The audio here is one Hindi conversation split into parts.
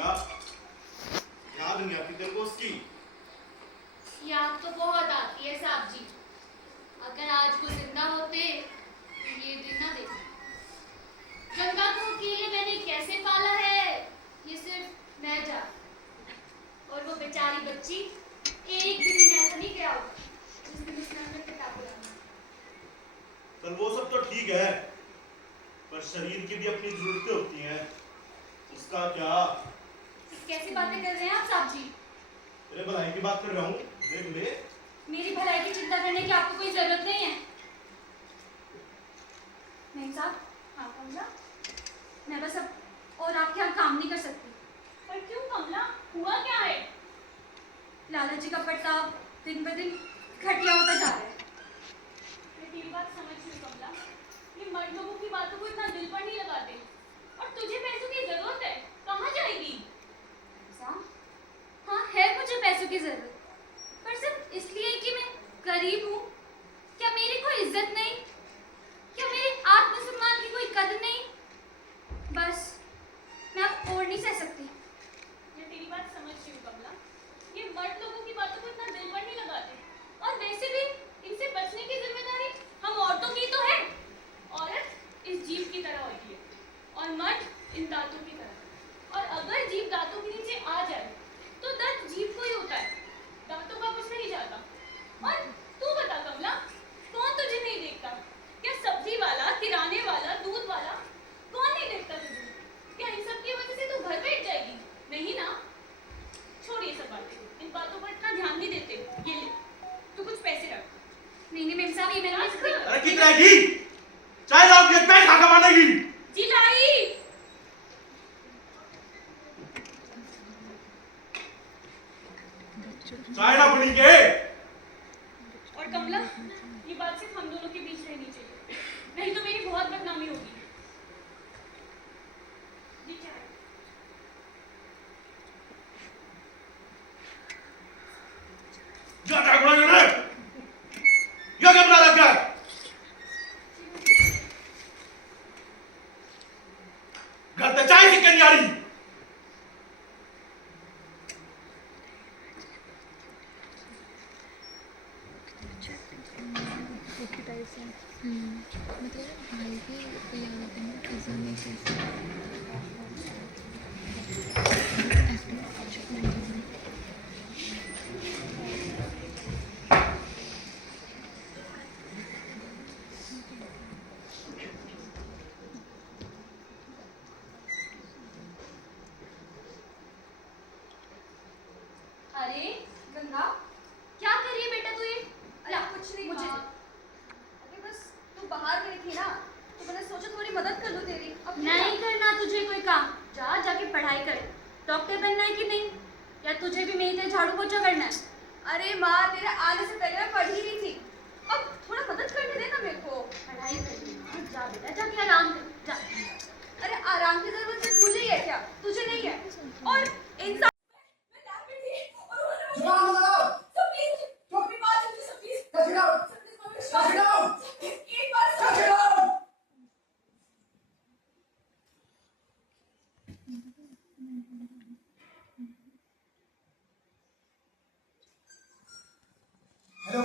क्या? याद नहीं आती तेरे को उसकी? याद तो बहुत आती है साहब जी। अगर आज वो जिंदा होते तो ये दिन ना देखते। गंगा को अकेले मैंने कैसे पाला है ये सिर्फ मैं जानती। और वो बेचारी बच्ची एक भी दिन ऐसा नहीं गया होगा जिस दिन उसने हमें किताब पढ़ाई। पर वो सब तो ठीक है, पर शरीर की भी अपनी जरूरतें होती हैं। उसका क्या? कैसी बातें कर रहे हैं आप साहब जी? तेरे भलाई की बात कर रहा हूँ। देख ले, मेरी भलाई की चिंता करने की आपको कोई जरूरत नहीं है। नहीं साहब, हाँ कमला, मैं बस अब और आपके यहाँ काम नहीं कर सकती। पर क्यों कमला, हुआ क्या है? लाला जी का प्रताप दिन ब दिन घटिया होता जा रहा है। मैं तेरी बात समझ रही हूँ कमला। ये मर्द लोगों की बातों को इतना दिल पर नहीं लगाते। और तुझे पैसों की जरूरत है, कहाँ जाएगी? हाँ है मुझे पैसों की जरूरत, पर सिर्फ इसलिए कि मैं गरीब हूँ। क्या मेरी कोई इज्जत नहीं? क्या मेरे आत्मसम्मान की कोई कदर नहीं? बस मैं अब और नहीं सह सकती। मैं तेरी बात समझ रही हूँ कमला। ये मर्द लोगों की बातों को इतना दिल पर नहीं लगाते। और वैसे भी इनसे बचने की जिम्मेदारी हम औरतों की तो है। औरत इस जीव की तरह होती है और मर्द इन दांतों की तरह। और अगर जीव दांतों के नीचे आ जाए तो दर्द जीव को ही होता है, दांतों का कुछ नहीं जाता। और तू बता कमला, कौन तुझे नहीं देखता? क्या सब्जी वाला, किराने वाला, दूध वाला, कौन नहीं देखता तुझे? क्या इन सब की वजह से तू घर बैठ जाएगी? नहीं ना? छोड़ ये सब बातें, इन बातों पर इतना ध्यान नहीं देते। ये ले, तू कुछ पैसे रख। नहीं नहीं मेम साहब, ये मेरा अरे कितना रहेगी? चाय लाओ, एक पैक खा के मानेगी। जी लाई। चाय ना बनी के। और कमला, ये बात सिर्फ हम दोनों के बीच रहनी चाहिए, नहीं तो मेरी बहुत बदनामी होगी। जी चाय। क्या चाय बनाई रे? क्या क्या बना रखा है? घर पे चाय की नहीं आ रही। मतलब भाई की याद है ना, ऐसा नहीं कैसे अरे गंगा, क्या कर रही है बेटा तू ये? अरे कुछ नहीं मुझे माँ। अरे बस तू बाहर गई थी ना, तो मैंने सोचा थोड़ी मदद कर लूँ तेरी। अब नहीं करना तुझे कोई काम, जाके पढ़ाई कर। डॉक्टर बनना है कि नहीं, या तुझे भी मेरी तरह झाड़ू पोछा करना है? अरे माँ, तेरे आने से पहले मैं पढ़ ही रही थी। अब थोड़ा मदद करने देना मेरे को। पढ़ाई करनी है, जा बेटा, जाके आराम कर जा। अरे आराम की जरूरत सिर्फ मुझे ही है क्या? तुझे नहीं है? और इंसान हेलो,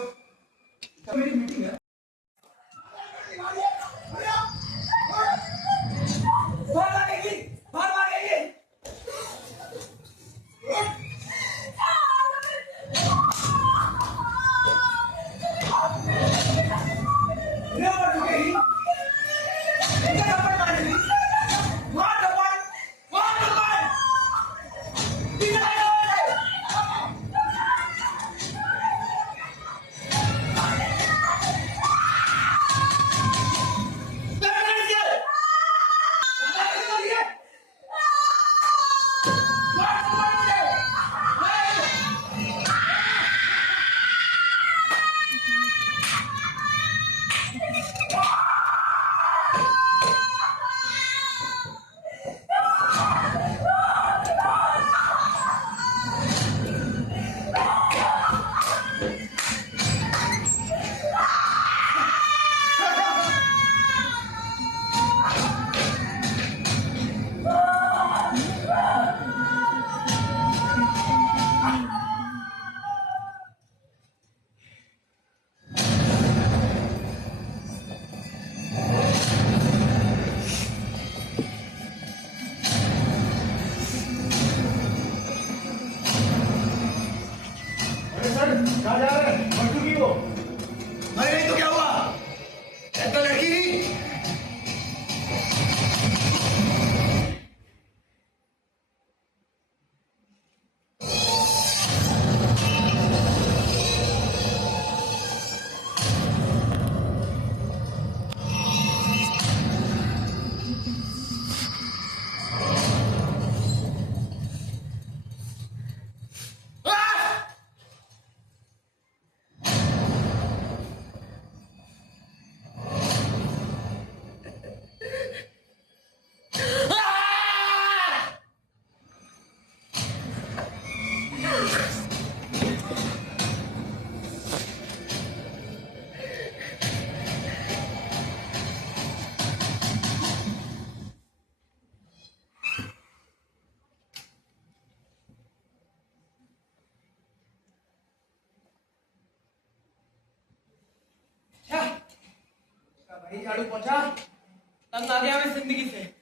मेरी मीटिंग है। होगी ही। भाई झाड़ू पहुंचा, तंग आ गया मैं जिंदगी से।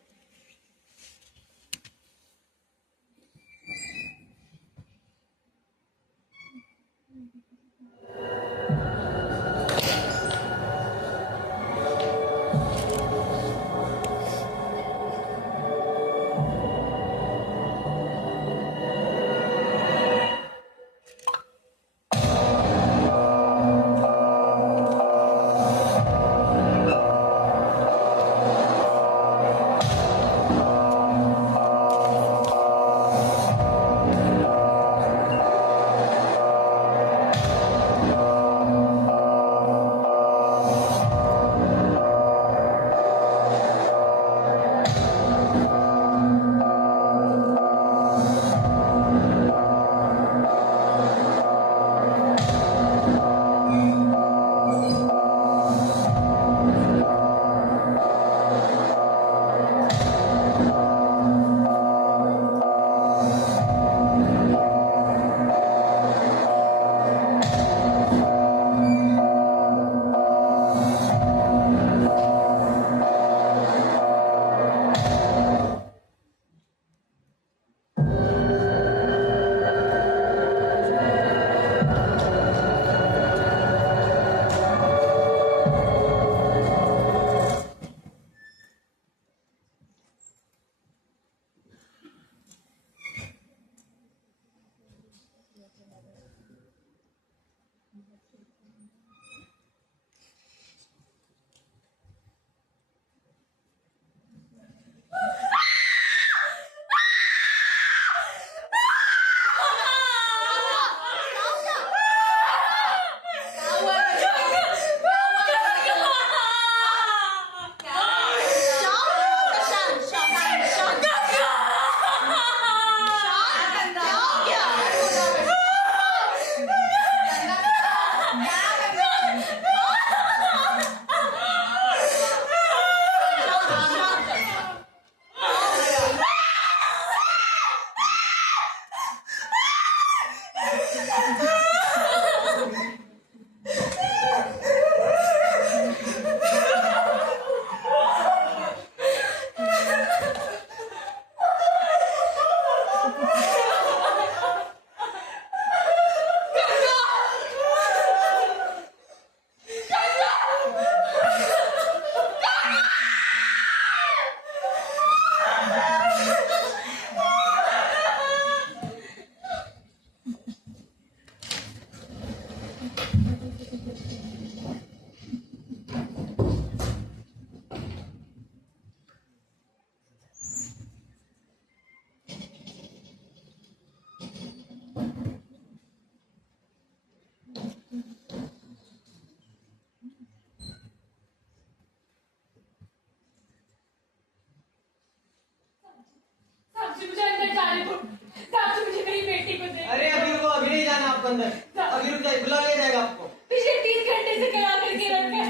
अंदर अभी रुक जाए, बुला लिया जाएगा आपको। पिछले 3 घंटे से करा करके रखा है।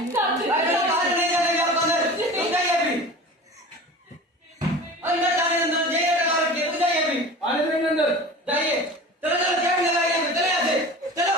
बाहर नहीं जाने आपको, अंदर रुक जाइए अभी। अंदर जाने अंदर जाइए, लगा रखिए, रुक जाइए अभी। आने देंगे अंदर, जाइए। चलो चलो, कैब लगाइए, चले यहाँ से, चलो।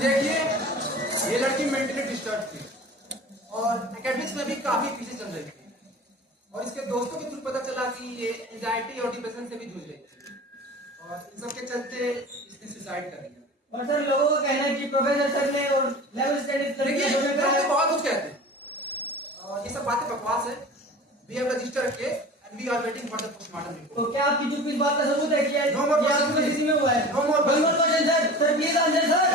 देखिए, ये लड़की मेंटली डिस्टर्ब थी और एकेडमिक्स में भी काफी पीछे चल रही थी और इसके दोस्तों के थ्रू पता चला कि ये एंजाइटी और डिप्रेशन से भी जूझ रही थी और इन सब के चलते इसने सुसाइड कर लिया। और सर लोगों का कहना है कि प्रोफेसर सर ने और लेवल स्टडीज देखिए, करके लोग तो बहुत कुछ कहते हैं और ये सब बातें बकवास है। We have registered case and we are waiting for the postmortem report. तो क्या आपकी चुप इस बात का सबूत है कि No more ये आपको questions. किसी में हुआ है? No more One more question, sir. Sir, please answer, sir.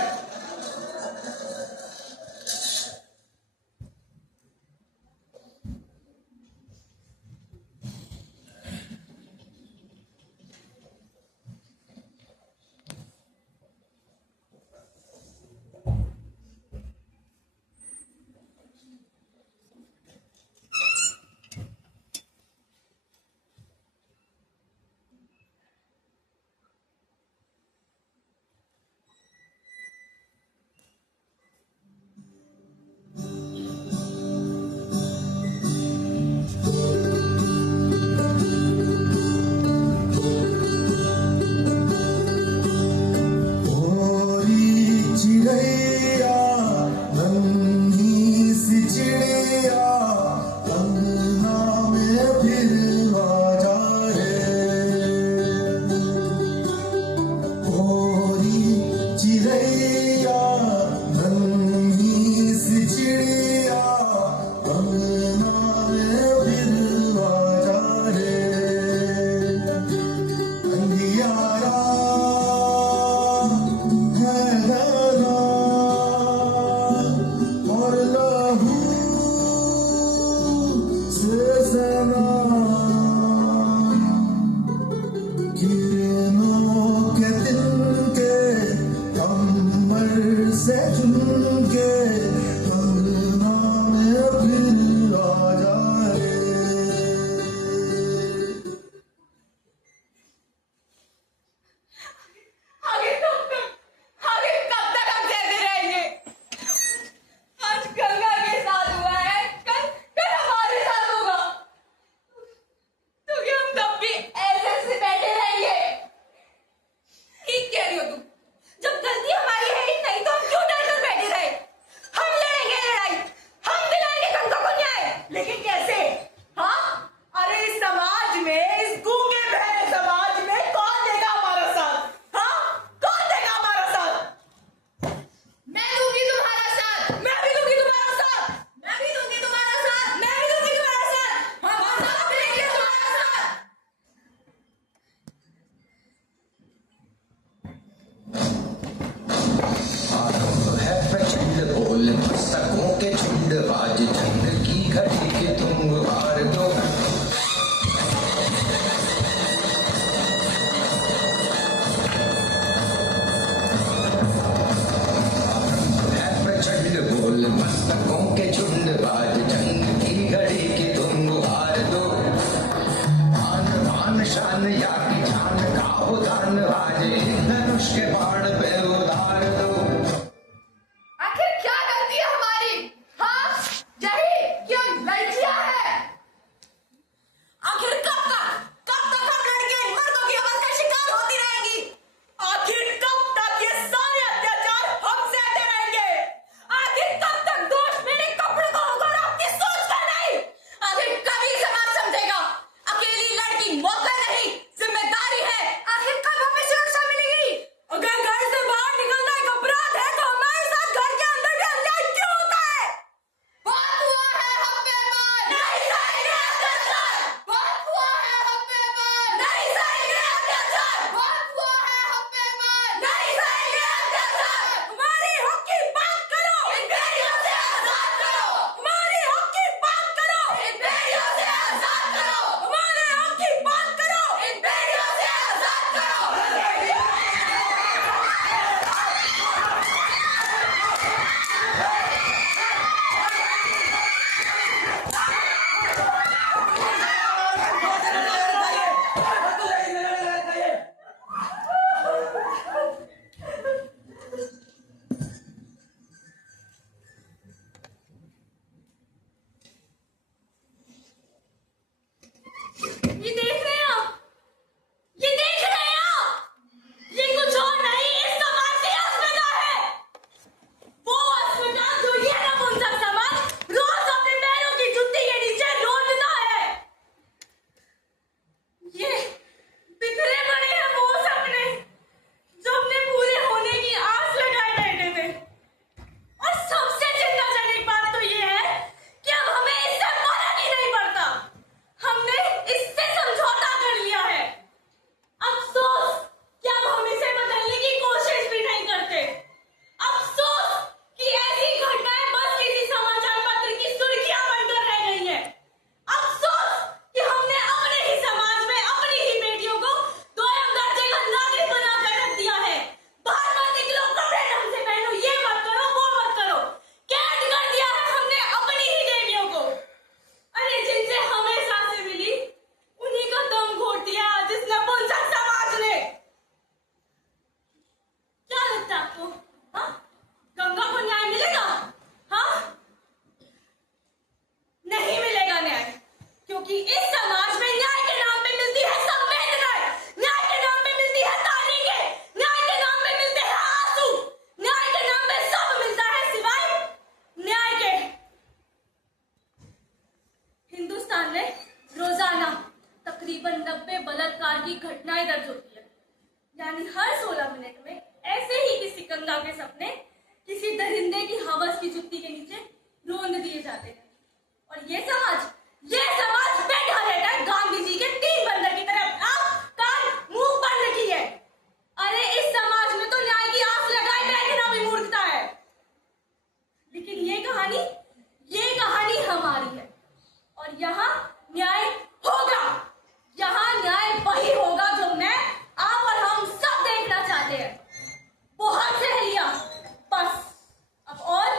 की घटनाएं दर्ज होती है। यानी हर 16 मिनट में ऐसे ही किसी गंगा के सपने किसी दरिंदे की हवस की जुत्ती के नीचे रोंद दिए जाते हैं। और ये समाज बैठा रहता है गांधी जी के 3 बंदर की तरह आंख कान मुंह बंद रखी है। अरे इस समाज में तो न्याय की आस लगाए बैठना भी मूर्खता है। लेकिन ये कहानी हमारी है और यहाँ न्याय होगा। यहाँ न्याय वही होगा जो मैं आप और हम सब देखना चाहते हैं। बहुत सहेलियां, बस अब और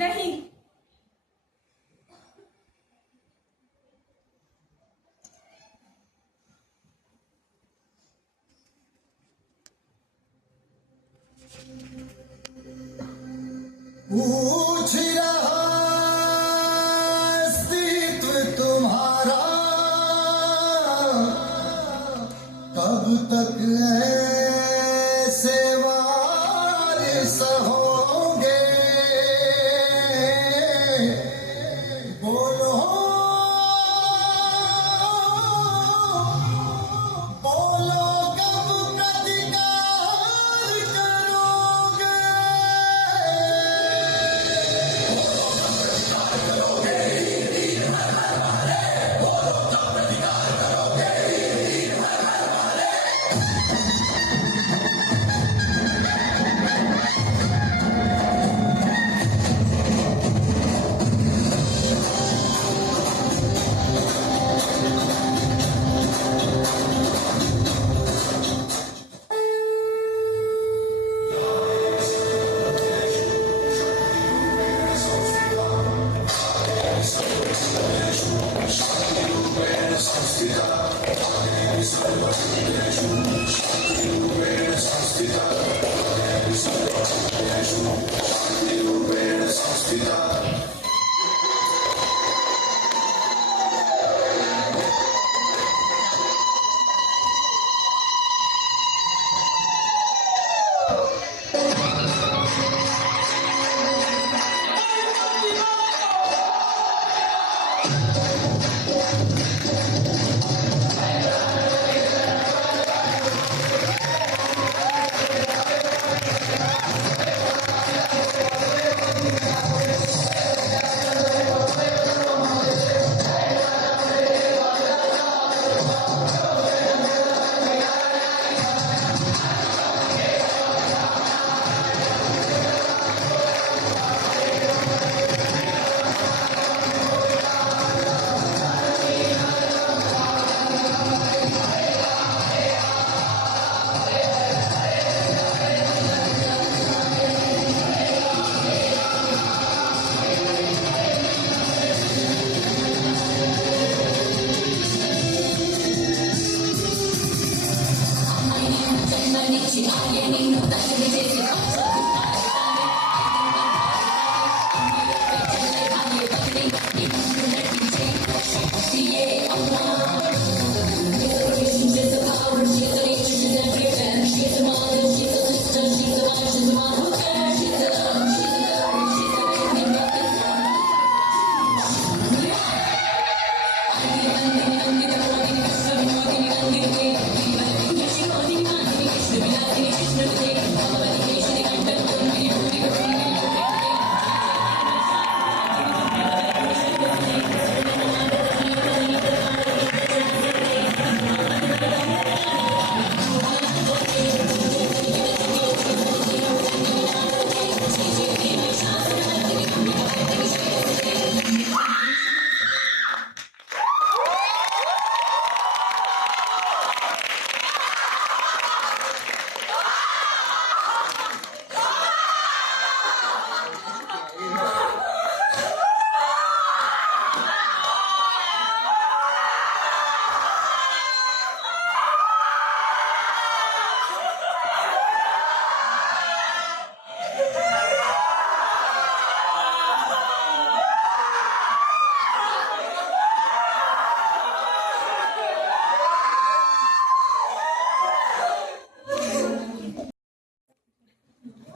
नहीं। पूछ रहा अस्तित्व तुम्हारा कब तक ऐसे वारिस होंगे। बोलो बोलो कब प्रतिकार करोगे।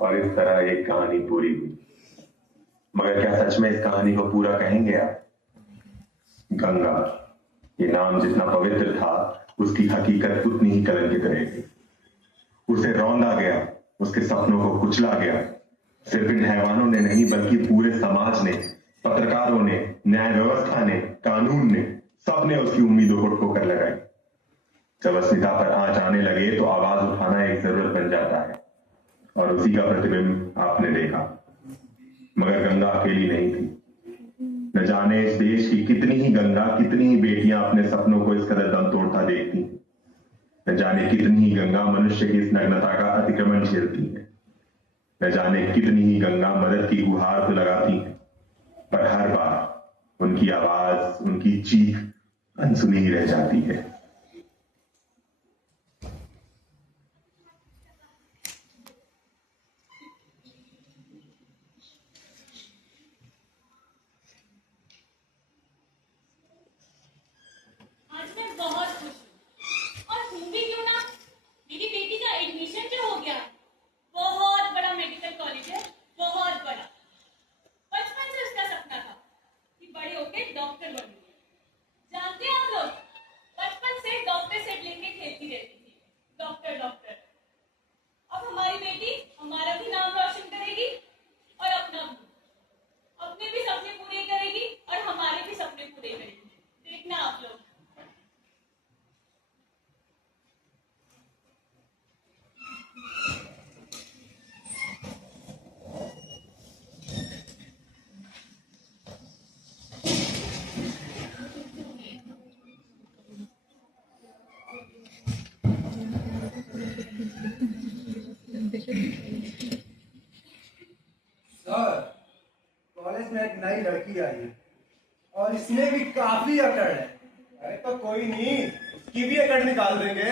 और इस तरह एक कहानी पूरी हुई। मगर क्या सच में इस कहानी को पूरा कहेंगे आप? गंगा, ये नाम जितना पवित्र था उसकी हकीकत उतनी ही कलंकित रहेगी। उसे रौंदा गया, उसके सपनों को कुचला गया। सिर्फ इन हैवानों ने नहीं बल्कि पूरे समाज ने, पत्रकारों ने, न्याय व्यवस्था ने, कानून ने, सबने उसकी उम्मीदों को ठोकर लगाई। जब अस्मिता पर आंच आने लगे तो आवाज उठाना एक जरूरत बन जाता है, और उसी का प्रतिबिंब आपने देखा। मगर गंगा अकेली नहीं थी। न जाने इस देश की कितनी ही गंगा, कितनी ही बेटियां अपने सपनों को इस कदर दम तोड़ता देखती हैं। न जाने कितनी ही गंगा मनुष्य की इस नग्नता का अतिक्रमण झेलती है। न जाने कितनी ही गंगा मदद की गुहार तो लगाती है, पर हर बार उनकी आवाज, उनकी चीख अनसुनी ही रह जाती है। आज मैं बहुत खुश हूँ, और हूँ भी क्यों ना। मेरी बेटी का एडमिशन जो हो गया, बहुत बड़ा मेडिकल कॉलेज है, बहुत बड़ा। बचपन से उसका सपना था कि बड़े होकर डॉक्टर बनेगी। जानते हैं आप लोग, बचपन से डॉक्टर सेट लेके खेलती रहती थी, डॉक्टर डॉक्टर। अब हमारी बेटी हमारा भी नाम रोशन करेगी और अपने भी सपने पूरे करेगी और हमारे भी सपने पूरे करेगी। देखना आप लोग। सर, कॉलेज में एक नई लड़की आई है और इसमें भी काफी अकड़ है। अरे तो कोई नहीं, उसकी भी अकड़ निकाल देंगे।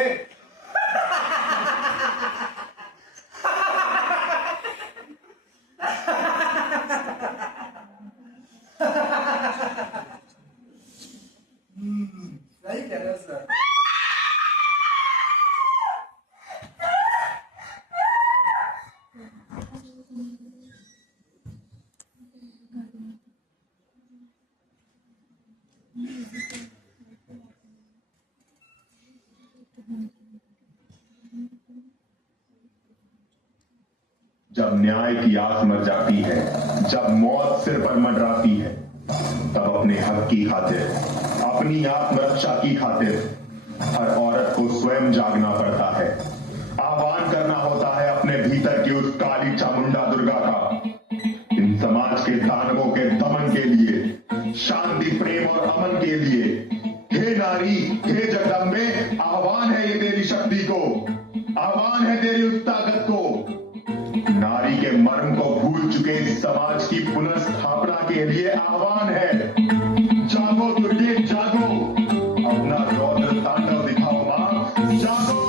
सही कह रहे हो सर। जब न्याय की आस मर जाती है, जब मौत सिर पर मंडराती है, तब अपने हक की खातिर, अपनी आत्मरक्षा की खातिर हर औरत को स्वयं जागना पड़ता है। आह्वान करना होता है अपने भीतर की उस काली चामुंडा दुर्गा का। इन समाज के दानवों के दमन के लिए, शांति, प्रेम और अमन के लिए, हे नारी, हे जगदम्बे, आह्वान है ये तेरी शक्ति को, आह्वान है तेरी उस ताकत को। नारी के मर्म को भूल चुके इस समाज की पुनर्स्थापना के लिए आह्वान है। जागो दुर्गे जागो, अपना रौद्र तांडव दिखाओ मां, जागो।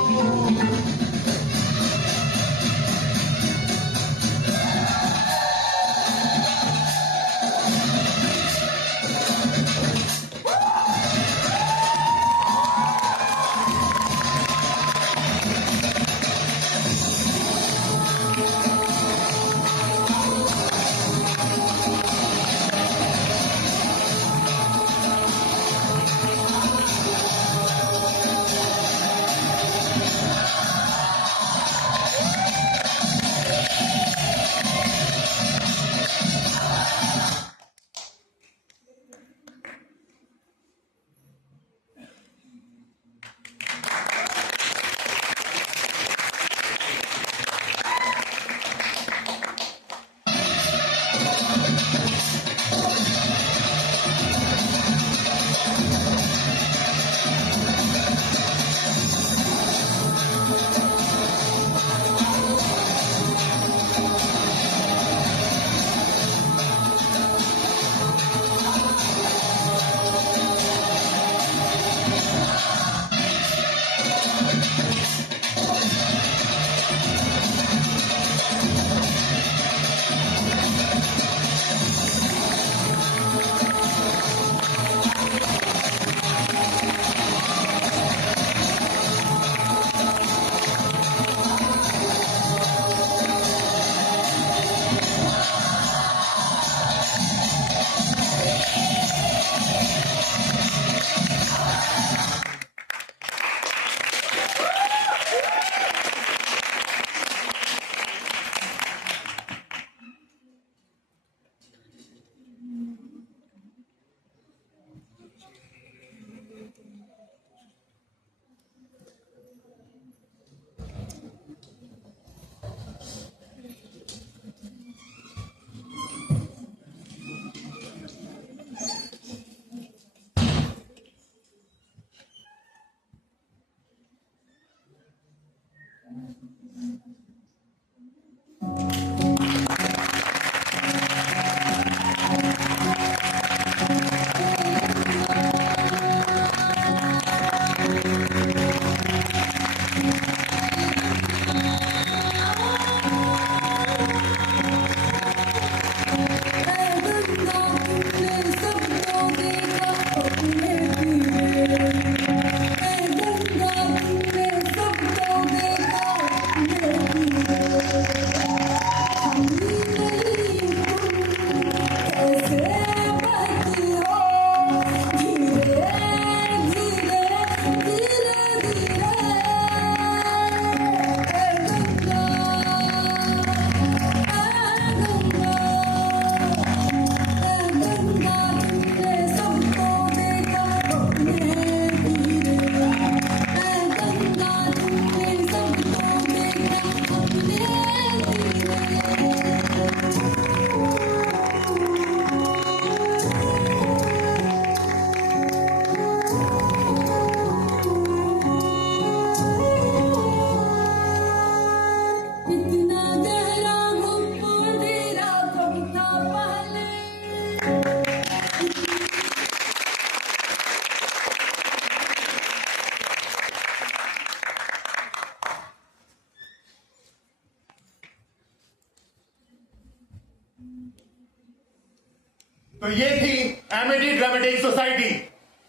ये थी एमिटी ड्रामेटिक सोसाइटी,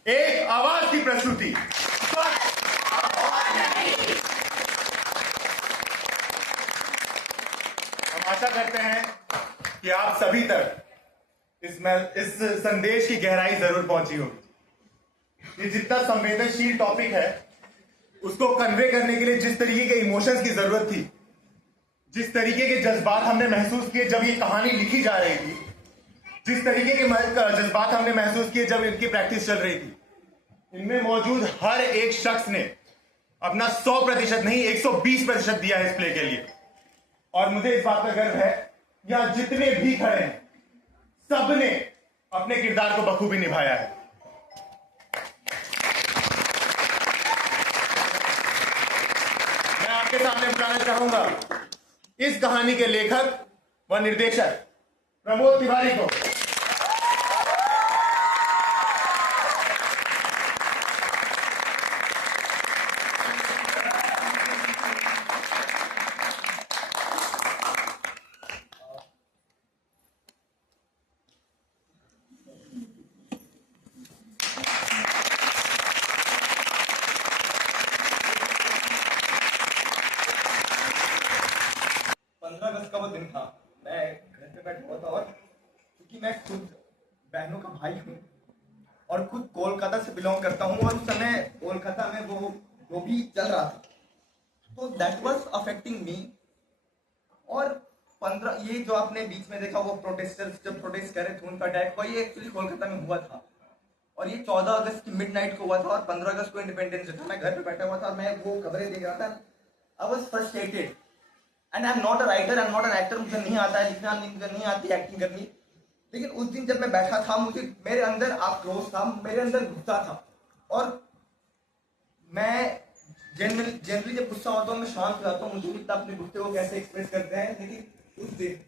एक आवाज की प्रस्तुति। हम आशा करते हैं कि आप सभी तक इस संदेश की गहराई जरूर पहुंची होगी। ये जितना संवेदनशील टॉपिक है उसको कन्वे करने के लिए जिस तरीके के इमोशंस की जरूरत थी, जिस तरीके के जज्बात हमने महसूस किए जब ये कहानी लिखी जा रही थी, जिस तरीके के जज्बात हमने महसूस किए जब इनकी प्रैक्टिस चल रही थी, इनमें मौजूद हर एक शख्स ने अपना 100% नहीं 120% दिया है इस प्ले के लिए। और मुझे इस बात का गर्व है यहां जितने भी खड़े हैं सबने अपने किरदार को बखूबी निभाया है। मैं आपके सामने बुलाना चाहूंगा इस कहानी के लेखक व निर्देशक प्रमोद तिवारी को। 15 अगस्त का वो दिन था, मैं घर पे बैठा हुआ था और क्योंकि मैं खुद बहनों का भाई हूँ और खुद कोलकाता से बिलोंग करता हूँ और उस समय कोलकाता में वो भी चल रहा था, तो दैट वाज अफेक्टिंग मी। और 15 ये जो आपने बीच में देखा वो प्रोटेस्टर्स जब प्रोटेस्ट कर रहे थे उनका अटैक हुआ, ये एक्चुअली कोलकाता में हुआ था और ये 14 अगस्त की मिडनाइट को हुआ था और 15 अगस्त को इंडिपेंडेंस डे था। मैं घर पे बैठा हुआ था, मैं वो खबरें देख रहा था। I was frustrated and I am not a writer, I am not an actor, मुझे नहीं आता है लिखना, मुझे नहीं आती एक्टिंग करनी। लेकिन उस दिन जब मैं बैठा था मुझे मेरे अंदर आक्रोश था, मेरे अंदर गुस्सा था और मैं जनरली जब गुस्सा होता हूँ मैं शांत हो जाता हूँ, मुझे नहीं पता अपने गुस्से को कैसे एक्सप्रेस करते हैं। लेकिन उस दिन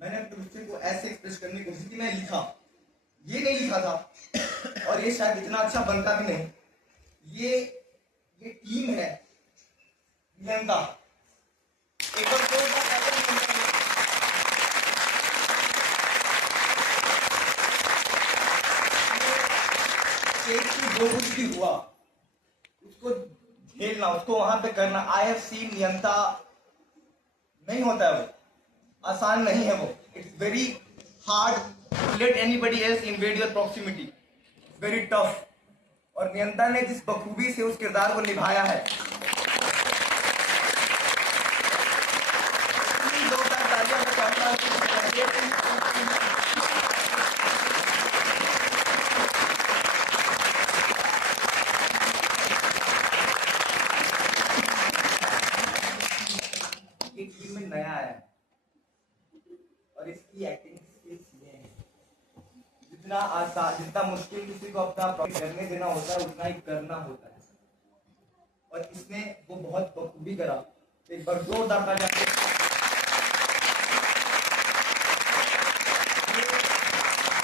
मैंने अपने गुस्से को ऐसे एक्सप्रेस करने की कोशिश की, मैं लिखा, ये नहीं लिखा था और ये शायद इतना अच्छा बनता भी नहीं। ये टीम है नियंता, एक बार जो कुछ भी हुआ उसको झेलना, उसको वहां पे करना। आई हैव सीन नियंता, नहीं होता है वो, आसान नहीं है वो। It's very hard let anybody else invade your proximity, very tough. और नियंता ने जिस बखूबी से उस किरदार को निभाया है, में नया आया है और इसकी एक्टिंग स्किल्स ये है, जितना आसान जितना मुश्किल किसी को अपना करने देना होता है उतना ही करना होता है और इसने वो बहुत बखूबी करा। एक बार जोरदार तालियां